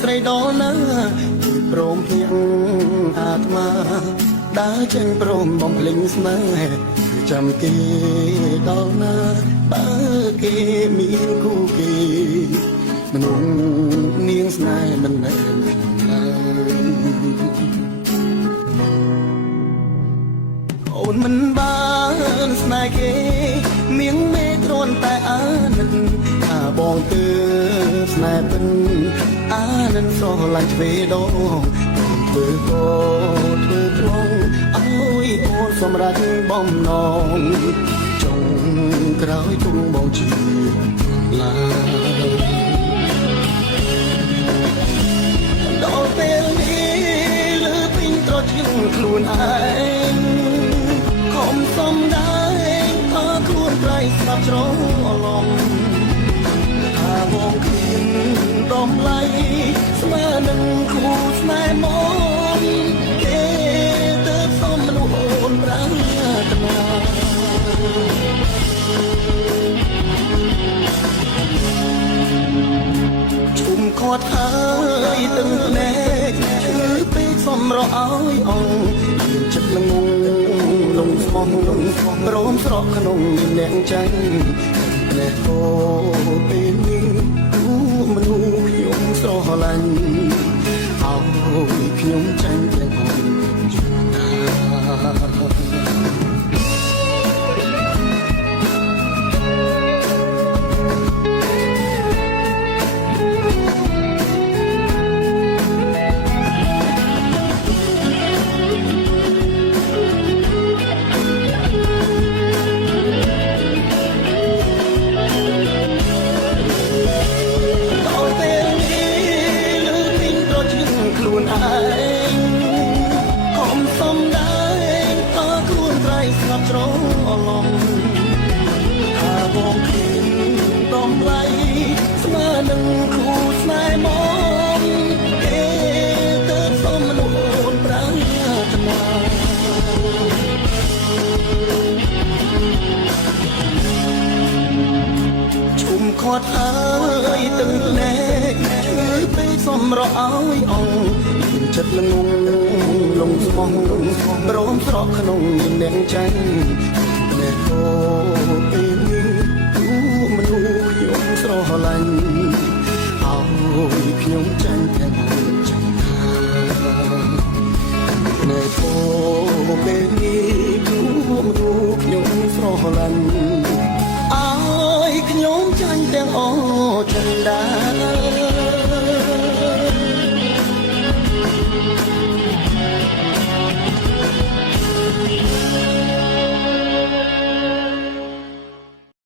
ស្រីដល់ណាពីព្រមភ្នាក់អាត្មាដើរចេញព្រមបំភ្លេងស្នេហ៍គឺចាំគេដល់ណាបើគេមានគូគេមនុស្សនាងស្នេហ៍មិនមែនឡើយអូនមិនបានស្នេហ៍គេមៀងមេគ្រាន់តែអាណិតថាបងទើបស្នេហ៍ពិនអាណិនស្រឡាញ់ទ្វេដងធ្វើក៏ធ្វើត្រង់ឲ្យអូនសម្រេចបំណងចុងក្រោយទុំបងជាឡាដល់ពេលនេះលើពេញត្រជាខ្លួនឯងខំសំដែរថាខ្លួនប្រៃស្ដាប់ច្រឡំថាបងគ្មានតម្លៃស្មើនឹងគូស្នេហ៍មកគេទៅសំមនុស្សអូនប្រាថ្នាជុំគាត់ហើយទឹកណែឈឺពេកសំរកឲ្យអងចិត្តល្ងងលងស្មោះព្រមស្រកក្នុងអ្នកចាញ់តែអូពេលនេះទូមនុស្សខ្ញុំស្រឡាញ់ឲ្យខ្ញុំចាញ់ទាំងអូនយល់ខ្លួនឯងខំសំដែរតើខ្លួនត្រៃស្លាប់ច្រឡំថាបងគ្មានតម្លៃស្មើនឹងគូស្នេហ៍មកគេទៅសំមនុស្សអូនប្រាថ្នាជុំគាត់ហើយទឹកណែឈឺពេកសំរកឲ្យអងចិត្តល្ងងលងស្មោះព្រមស្រកក្នុងអ្នកចាញ់តែអូពេលនេះទូមនុស្សខ្ញុំស្រឡាញ់ឲ្យខ្ញុំចាញ់ទាំងអូនចាញ់ថាតែអូពេលនេះទូមនុស្សខ្ញុំស្រឡាញ់